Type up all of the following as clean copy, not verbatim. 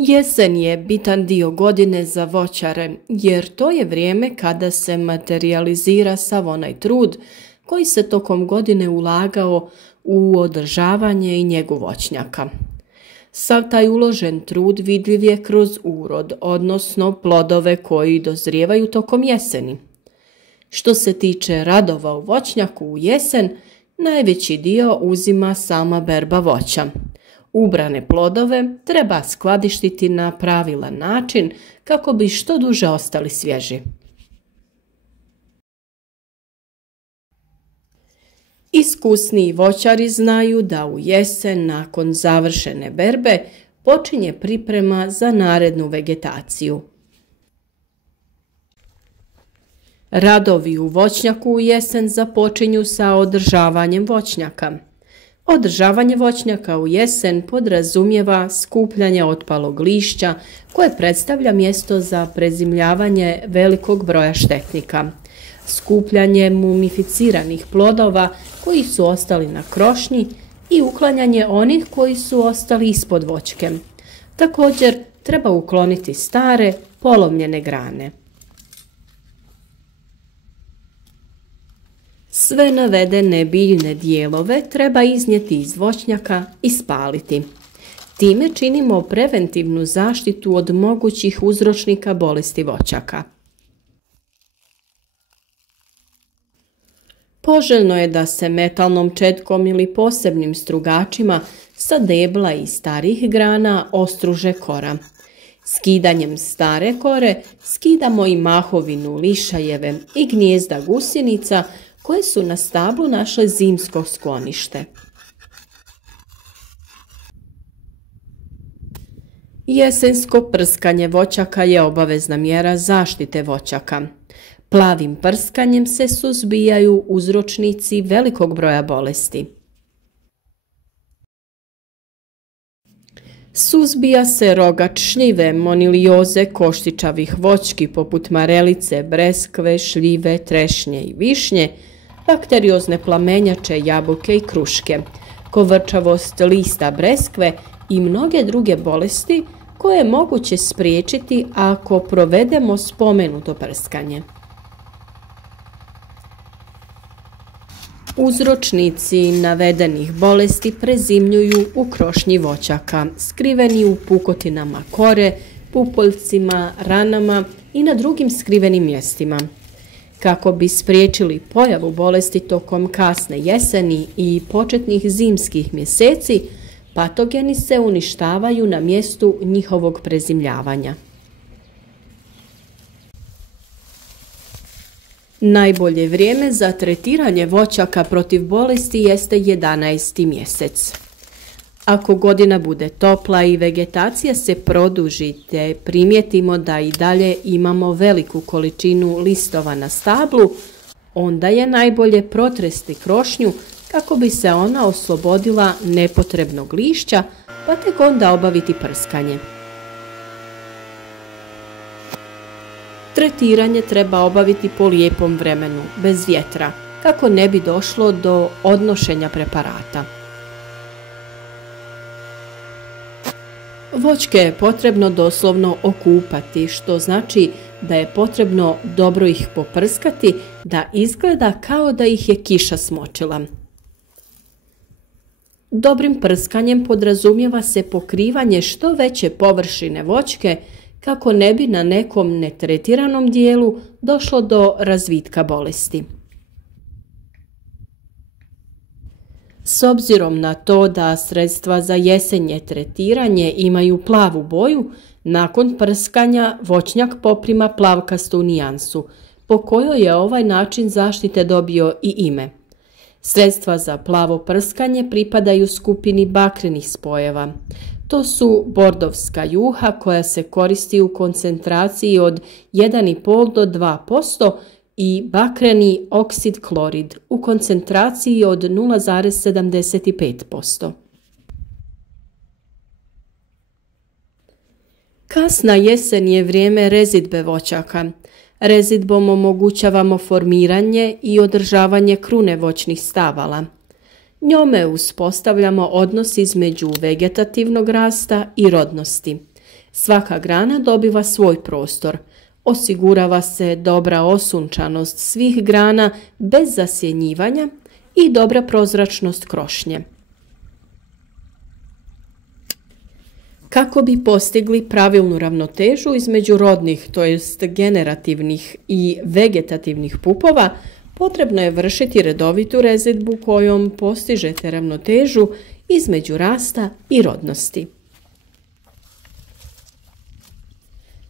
Jesen je bitan dio godine za voćare, jer to je vrijeme kada se materijalizira sav onaj trud koji se tokom godine ulagao u održavanje i njegu voćnjaka. Sav taj uložen trud vidljiv je kroz urod, odnosno plodove koji dozrijevaju tokom jeseni. Što se tiče radova u voćnjaku u jesen, najveći dio uzima sama berba voća. Ubrane plodove treba skladištiti na pravilan način kako bi što duže ostali svježi. Iskusniji voćari znaju da u jesen nakon završene berbe počinje priprema za narednu vegetaciju. Radovi u voćnjaku u jesen započinju sa održavanjem voćnjaka. Održavanje voćnjaka u jesen podrazumijeva skupljanje otpalog lišća koje predstavlja mjesto za prezimljavanje velikog broja štetnika, skupljanje mumificiranih plodova koji su ostali na krošnji i uklanjanje onih koji su ostali ispod voćke. Također treba ukloniti stare, polomljene grane. Sve navedene biljne dijelove treba iznijeti iz voćnjaka i spaliti. Time činimo preventivnu zaštitu od mogućih uzročnika bolesti voćaka. Poželjno je da se metalnom četkom ili posebnim strugačima sa debla i starih grana ostruže kora. Skidanjem stare kore skidamo i mahovinu lišajeve i gnijezda gusinica koje su na stablu našle zimsko sklonište. Jesensko prskanje voćaka je obavezna mjera zaštite voćaka. Plavim prskanjem se suzbijaju uzročnici velikog broja bolesti. Suzbija se rogač šljive, monilioze, koštičavih voćki poput marelice, breskve, šljive, trešnje i višnje, bakteriozne plamenjače, jabuke i kruške, kovrčavost lista breskve i mnoge druge bolesti koje je moguće spriječiti ako provedemo spomenuto prskanje. Uzročnici navedenih bolesti prezimljuju u krošnji voćaka, skriveni u pukotinama kore, pupoljcima, ranama i na drugim skrivenim mjestima. Kako bi spriječili pojavu bolesti tokom kasne jeseni i početnih zimskih mjeseci, patogeni se uništavaju na mjestu njihovog prezimljavanja. Najbolje vrijeme za tretiranje voćaka protiv bolesti jeste 11. mjesec. Ako godina bude topla i vegetacija se produži te primijetimo da i dalje imamo veliku količinu listova na stablu, onda je najbolje protresti krošnju kako bi se ona oslobodila nepotrebnog lišća, pa tek onda obaviti prskanje. Tretiranje treba obaviti po lijepom vremenu, bez vjetra, kako ne bi došlo do odnošenja preparata. Voćke je potrebno doslovno okupati, što znači da je potrebno dobro ih poprskati da izgleda kao da ih je kiša smočila. Dobrim prskanjem podrazumijeva se pokrivanje što veće površine voćke kako ne bi na nekom netretiranom dijelu došlo do razvitka bolesti. S obzirom na to da sredstva za jesenje tretiranje imaju plavu boju, nakon prskanja voćnjak poprima plavkastu nijansu, po kojoj je ovaj način zaštite dobio i ime. Sredstva za plavo prskanje pripadaju skupini bakrenih spojeva. To su bordovska juha koja se koristi u koncentraciji od 1,5 do 2% i bakreni oksid klorid u koncentraciji od 0,75%. Kasna jesen je vrijeme rezidbe voćaka. Rezidbom omogućavamo formiranje i održavanje krune voćnih stavala. Njome uspostavljamo odnos između vegetativnog rasta i rodnosti. Svaka grana dobiva svoj prostor. Osigurava se dobra osunčanost svih grana bez zasjenjivanja i dobra prozračnost krošnje. Kako bi postigli pravilnu ravnotežu između rodnih, to jest generativnih i vegetativnih pupova, potrebno je vršiti redovitu rezidbu kojom postižete ravnotežu između rasta i rodnosti.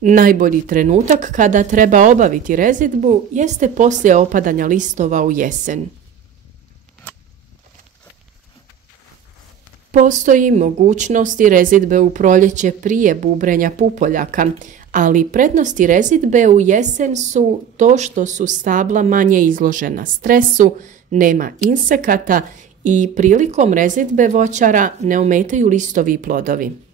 Najbolji trenutak kada treba obaviti rezidbu jeste poslije opadanja listova u jesen. Postoji mogućnosti rezidbe u proljeće prije bubrenja pupoljaka, ali prednosti rezidbe u jesen su to što su stabla manje izložena stresu, nema insekata i prilikom rezidbe voćara ne ometaju listovi i plodovi.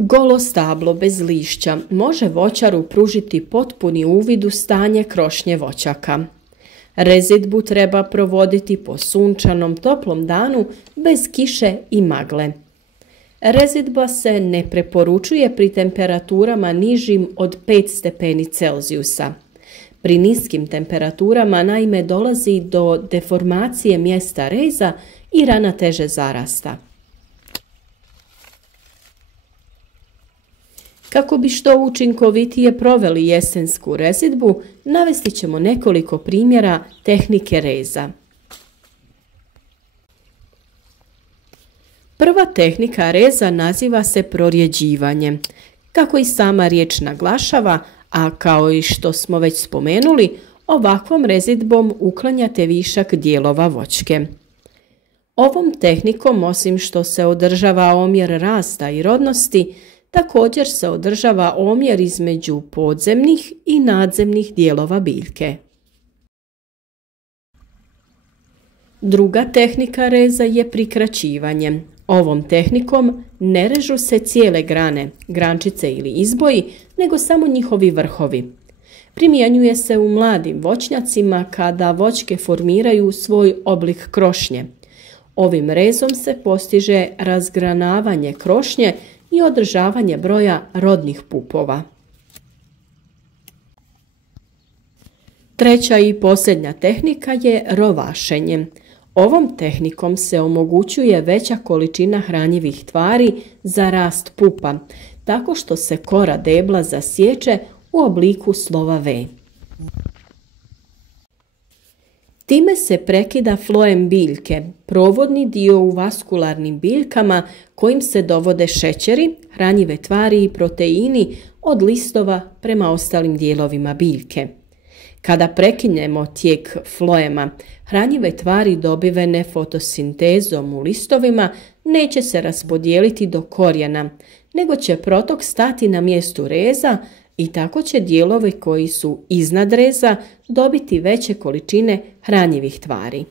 Golo stablo bez lišća može voćaru pružiti potpuni uvid u stanje krošnje voćaka. Rezidbu treba provoditi po sunčanom toplom danu bez kiše i magle. Rezidba se ne preporučuje pri temperaturama nižim od 5 stepeni Celzijusa. Pri niskim temperaturama naime dolazi do deformacije mjesta reza i rana teže zarasta. Kako bi što učinkovitije proveli jesensku rezidbu, navesti ćemo nekoliko primjera tehnike reza. Prva tehnika reza naziva se prorjeđivanje. Kako i sama riječ naglašava, a kao i što smo već spomenuli, ovakvom rezidbom uklanjate višak dijelova voćke. Ovom tehnikom, osim što se održava omjer rasta i rodnosti, također se održava omjer između podzemnih i nadzemnih dijelova biljke. Druga tehnika reza je prikraćivanje. Ovom tehnikom ne režu se cijele grane, grančice ili izboji, nego samo njihovi vrhovi. Primjenjuje se u mladim voćnjacima kada voćke formiraju svoj oblik krošnje. Ovim rezom se postiže razgranavanje krošnje i održavanje broja rodnih pupova. Treća i posljednja tehnika je rovašenje. Ovom tehnikom se omogućuje veća količina hranjivih tvari za rast pupa, tako što se kora debla zasječe u obliku slova V. Time se prekida floem biljke, provodni dio u vaskularnim biljkama kojim se dovode šećeri, hranjive tvari i proteini od listova prema ostalim dijelovima biljke. Kada prekinemo tijek floema, hranjive tvari dobivene fotosintezom u listovima neće se raspodijeliti do korijena, nego će protok stati na mjestu reza i tako će dijelovi koji su iznad reza dobiti veće količine hranjivih tvari.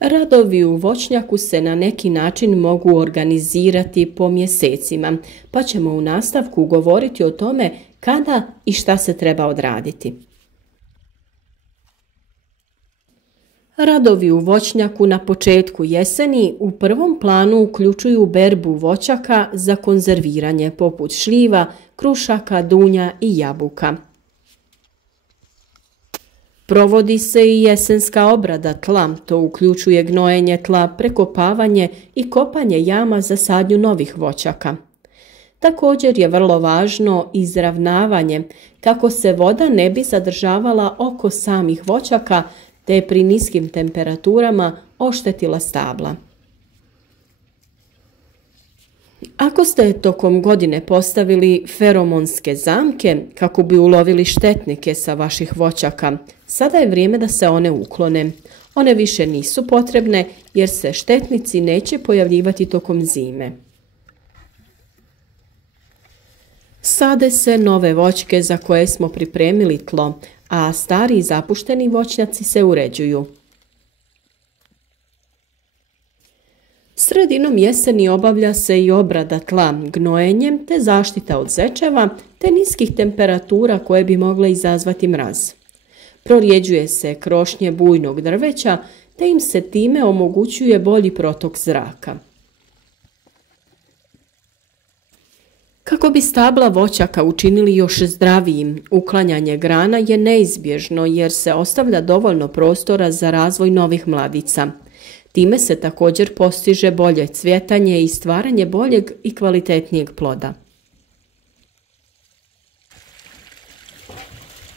Radovi u voćnjaku se na neki način mogu organizirati po mjesecima, pa ćemo u nastavku govoriti o tome kada i šta se treba odraditi. Radovi u voćnjaku na početku jeseni u prvom planu uključuju berbu voćaka za konzerviranje poput šljiva, krušaka, dunja i jabuka. Provodi se i jesenska obrada tla, to uključuje gnojenje tla, prekopavanje i kopanje jama za sadnju novih voćaka. Također je vrlo važno izravnavanje kako se voda ne bi zadržavala oko samih voćaka te pri niskim temperaturama oštetila stabla. Ako ste tokom godine postavili feromonske zamke kako bi ulovili štetnike sa vaših voćaka, sada je vrijeme da se one uklone. One više nisu potrebne jer se štetnici neće pojavljivati tokom zime. Sade se nove voćke za koje smo pripremili tlo, a stari zapušteni voćnjaci se uređuju. Sredinom jeseni obavlja se i obrada tla gnojenjem te zaštita od zečeva te niskih temperatura koje bi mogle izazvati mraz. prorjeđuje se krošnje bujnog drveća, te im se time omogućuje bolji protok zraka. Kako bi stabla voćaka učinili još zdravijim, uklanjanje grana je neizbježno jer se ostavlja dovoljno prostora za razvoj novih mladica. Time se također postiže bolje cvjetanje i stvaranje boljeg i kvalitetnijeg ploda.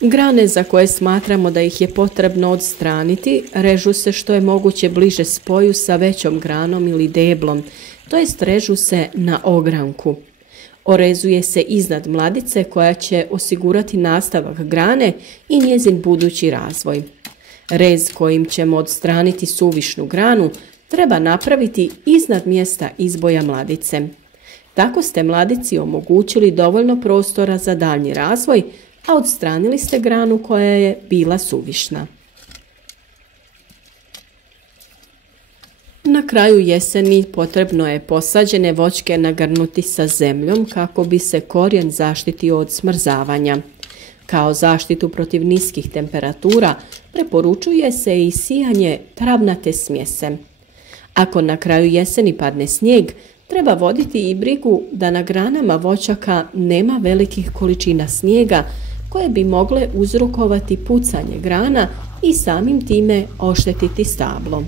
Grane za koje smatramo da ih je potrebno odstraniti režu se što je moguće bliže spoju sa većom granom ili deblom, to jest režu se na ogranku. Orezuje se iznad mladice koja će osigurati nastavak grane i njezin budući razvoj. Rez kojim ćemo odstraniti suvišnu granu treba napraviti iznad mjesta izboja mladice. Tako ste mladici omogućili dovoljno prostora za daljnji razvoj, a odstranili ste granu koja je bila suvišna. Na kraju jeseni potrebno je posađene voćke nagrnuti sa zemljom kako bi se korijen zaštitio od smrzavanja. Kao zaštitu protiv niskih temperatura preporučuje se i sijanje travnate smjese. Ako na kraju jeseni padne snijeg, treba voditi i brigu da na granama voćaka nema velikih količina snijega koje bi mogle uzrokovati pucanje grana i samim time oštetiti stablo.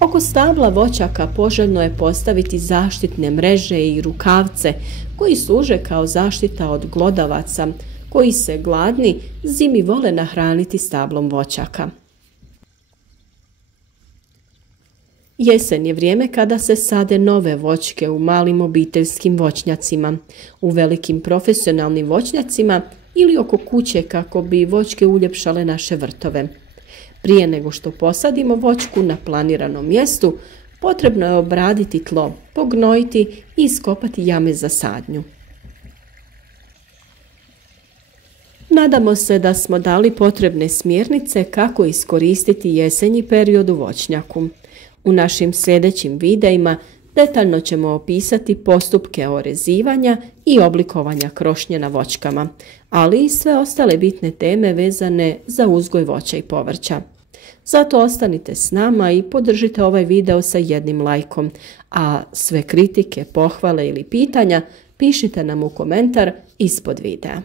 Oko stabla voćaka poželjno je postaviti zaštitne mreže i rukavce koji služe kao zaštita od glodavaca koji se gladni zimi vole nahraniti stablom voćaka. Jesen je vrijeme kada se sade nove voćke u malim obiteljskim voćnjacima, u velikim profesionalnim voćnjacima ili oko kuće kako bi voćke uljepšale naše vrtove. Prije nego što posadimo voćku na planiranom mjestu, potrebno je obraditi tlo, pognojiti i iskopati jame za sadnju. Nadamo se da smo dali potrebne smjernice kako iskoristiti jesenji period u voćnjaku. U našim sljedećim videima detaljno ćemo opisati postupke orezivanja i oblikovanja krošnje na voćkama, ali i sve ostale bitne teme vezane za uzgoj voća i povrća. Zato ostanite s nama i podržite ovaj video sa jednim lajkom, a sve kritike, pohvale ili pitanja pišite nam u komentar ispod videa.